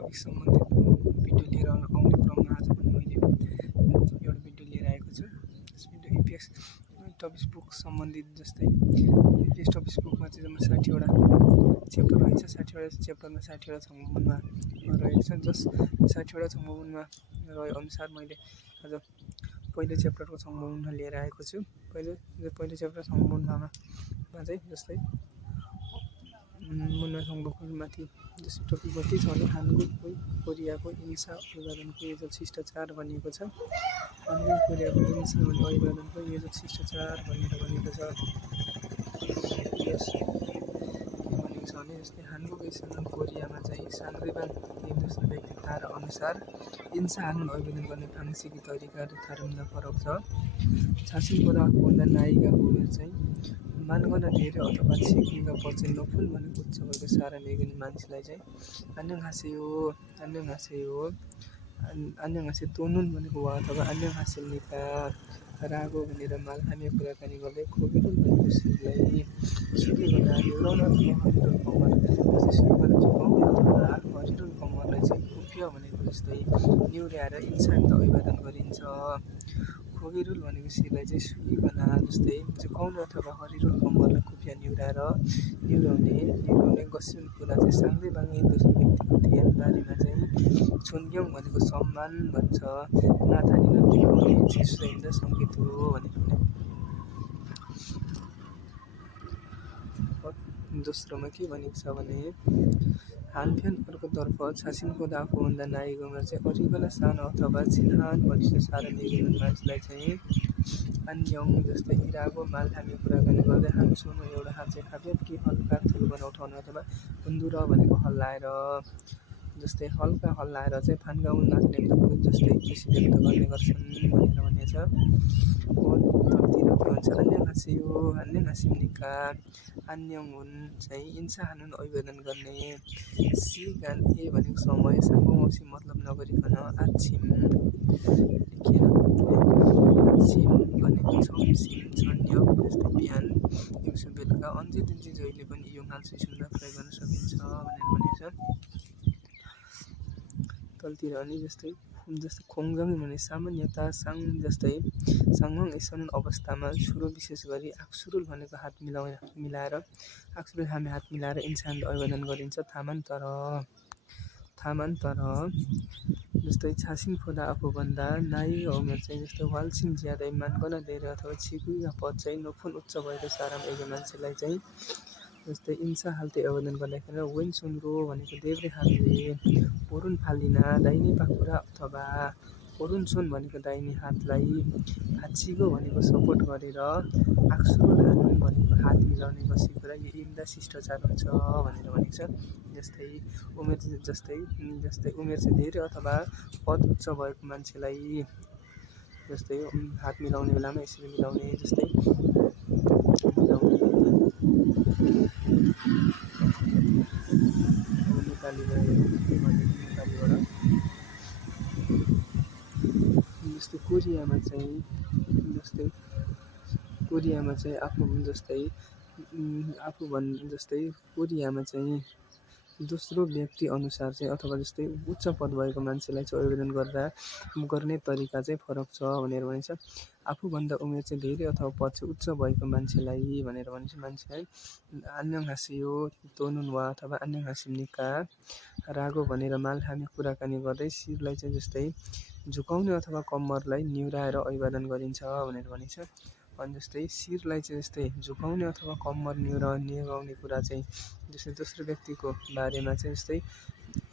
Topic सम्बन्धित video लिएर आउने क्रममा आज पनि मैले एउटा भिडियो लिएर आएको छु। यस भिडियो इपिएक्स टपिक बुक सम्बन्धित जस्तै इपिएक्स टपिक बुकमा चाहिँ जम्मा 60वटा च्याप्टर रहेछ। 60वटा च्याप्टरमा 60वटा छङ्गुमा रहेको छ। जस 60वटा छङ्गुमा रहे अनुसार मैले आज पहिलो च्याप्टरको छङ्गुमा लिएर आएको छु। पहिलो च्याप्टर छङ्गुमा चाहिँ जस्तै मुन्ना छङ्गुमाथि जस्तै टपिकमा के छ भने हानगुल कोरियाको हिंसा अभिवादनको योजक शिष्टाचार भनिएको छ। हानगुल कोरियाको हिंसा अभिवादनको योजक शिष्टाचार भनेको छ। यस के भनेको छ भने जस्तै हानगुल कोरियामा चाहिँ साङ्गेबाङ निर्देशन व्यक्ति धारा अनुसार हिंसा हानुन अभिवादन गर्ने फांसीकी तरिका र थारुममा फरक छ। छासिङको आफूभन्दा नायिका उमेर चाहिँ मानगना धेरै अथवा छिकिङका पछि नफुल भनेको उच्च भएको सारा नेगनी मान्छेलाई चाहिँ अन्य तोनुन भनेको वा अथवा अन्य निका रागो भनेर मालखाने कुराकानी गर्दै खोबिरुल भनेको शिरलाई सुकी बनाएर एउटाउन अथवा हरिरुल कम्मर जस्तै सुकीबाट चुकाउने अथवा हरिरुल कम्मरलाई चाहिँ खुफिया भनेको जस्तै निहुर्याएर इन्सानले अभिवादन गरिन्छ। खोगिरुल भनेको शिरलाई चाहिँ सुकी बना जस्तै झुकाउने अथवा हरिरुल कम्मरलाई खुफिया निहुराउने गस्युन कुरा चाहिँ साङ्दै बाङ्गे दोस्रो व्यक्तिको ध्यानबारीमा चाहिँ छुन्ग्यौँ भनेको सम्मान भन्छ। नाथानिन देखाउने चिसुइन्द सङ्गीत हो भनेर दोस्रोमा के भनेको छ भने हानफ्यान अर्कोतर्फ छासिङको आफूभन्दा नायक उमेर चाहिँ अरिगला सानो अथवा छिनहान वरिष्ठ सारा नेगेन मान्छेलाई चाहिँ अन्यौँ जस्तै इराको मालठामी कुराकानी गर्दै हाम सुनु एउटा हात चाहिँ खाब्याप कि हल्का थुलुबन उठाउने अथवा कुन्दुर भनेको हल्लाएर जस्तै हल्का हल्लाएर चाहिँ फान्गाउन नाच्ने जस्तै खुसी व्यक्त गर्ने गर्छन् भनेर भनिएको छ। अन्य हाँसिमनिका अन्यौँ हुन् चाहिँ हिंसा हानुन अभिवादन गर्ने सिगान ए भनेको समय साङ्गोमौसी मतलब नगरिकन आछिम भनेको छमसिम छन्य जस्तै बिहान दिउँसो बेलुका अन्जे दिन्जी जहिले पनि यो हाल्छु सुन्दा प्रयोग गर्न सकिन्छ भनेर भनेको छ। तलतिर अनि जस्तै खोङजङ भने सामान्यता साङ जस्तै साङवाङ एसनुन अवस्थामा सुरु विशेष गरी आक्सुरुल भनेको हात मिलाएर आक्सुरुल हामी हात मिलाएर इन्सानले अभिवादन गरिन्छ। थामान तर जस्तै छासिङ खोदा आफूभन्दा नाइ उमेर चाहिँ जस्तै वालसिम ज्यादै मानगना धेरै अथवा छिकुइका पद चाहिँ नफुन उच्च भएको साराम एक मान्छेलाई चाहिँ जस्तै इन्सा हाल्ते अभिवादन गर्दाखेरि वेन सुनरो भनेको देब्रे हातले ओरुन फालिना दाहिने पाखुरा अथवा ओरुन सुन भनेको दाहिने हातलाई हाचिगो भनेको सपोर्ट गरेर आक्सुरुल हानुन भनेको हात मिलाउने बसी कुरा यो इन्दा शिष्टाचार हुन्छ भनेर भनेको छ। जस्तै उमेर चाहिँ धेरै अथवा पद उच्च भएको मान्छेलाई जस्तै हात मिलाउने बेलामा यसरी मिलाउने जस्तै नेपालीबाट जस्तै कोरियामा चाहिँ कोरियामा चाहिँ दोस्रो व्यक्ति अनुसार चाहिँ अथवा जस्तै उच्च पद भएको मान्छेलाई चाहिँ अभिवादन गर्ने तरिका चाहिँ फरक छ भनेर भनिन्छ। आफूभन्दा उमेर चाहिँ धेरै अथवा पद चाहिँ उच्च भएको मान्छेलाई भनेर भनिन्छ। मान्छेलाई अन्य हाँसियो तोनुन वा अथवा अन्य हाँसिमनिका रागो भनेर माल हामी कुराकानी गर्दै शिरलाई चाहिँ जस्तै झुकाउने अथवा कम्मरलाई निहुराएर अभिवादन गरिन्छ भनेर भनिन्छ। अनि जस्तै शिरलाई चाहिँ जस्तै झुकाउने अथवा कम्मर निहुराउने कुरा चाहिँ जस्तै दोस्रो व्यक्तिको बारेमा चाहिँ जस्तै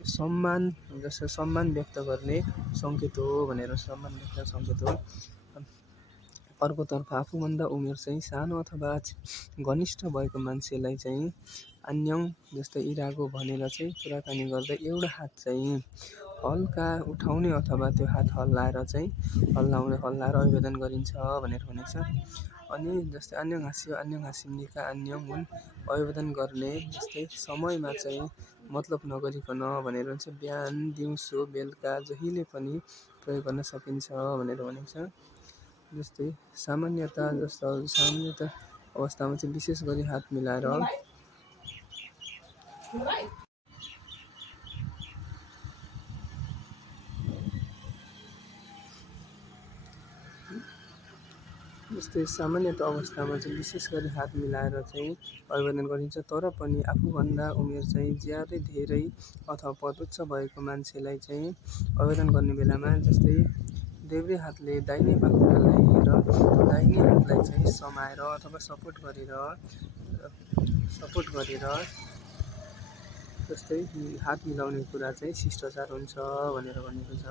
सम्मान व्यक्त गर्ने सङ्केत हो भनेर सम्मान व्यक्त सङ्केत हो। अर्कोतर्फ आफूभन्दा उमेर चाहिँ सानो अथवा घनिष्ठ भएको मान्छेलाई चाहिँ अन्यौँ जस्तै इरागो भनेर चाहिँ कुराकानी गर्दा एउटा हात चाहिँ हल्का उठाउने अथवा त्यो हात हल्लाएर अभिवादन गरिन्छ भनेर भनेको छ। अनि जस्तै अन्य हाँसिमनिका अन्यौँ हुन् अभिवादन गर्ने जस्तै समयमा चाहिँ मतलब नगरिकन भनेर भन्छ। बिहान दिउँसो बेलुका जहिले पनि प्रयोग गर्न सकिन्छ भनेर भनेको छ। जस्तै सामान्यता अवस्थामा चाहिँ विशेष गरी हात मिलाएर जस्तै सामान्यतः अवस्थामा चाहिँ विशेष गरी हात मिलाएर चाहिँ अभिवादन गरिन्छ, तर पनि आफूभन्दा उमेर चाहिँ ज्यादै धेरै अथवा पद उच्च भएको मान्छेलाई चाहिँ अभिवादन गर्ने बेलामा जस्तै देब्रे हातले दाहिने पाखुरालाई र दाहिने हातलाई चाहिँ समाएर अथवा सपोर्ट गरेर जस्तै हात मिलाउने कुरा चाहिँ शिष्टाचार हुन्छ भनेर भनेको छ।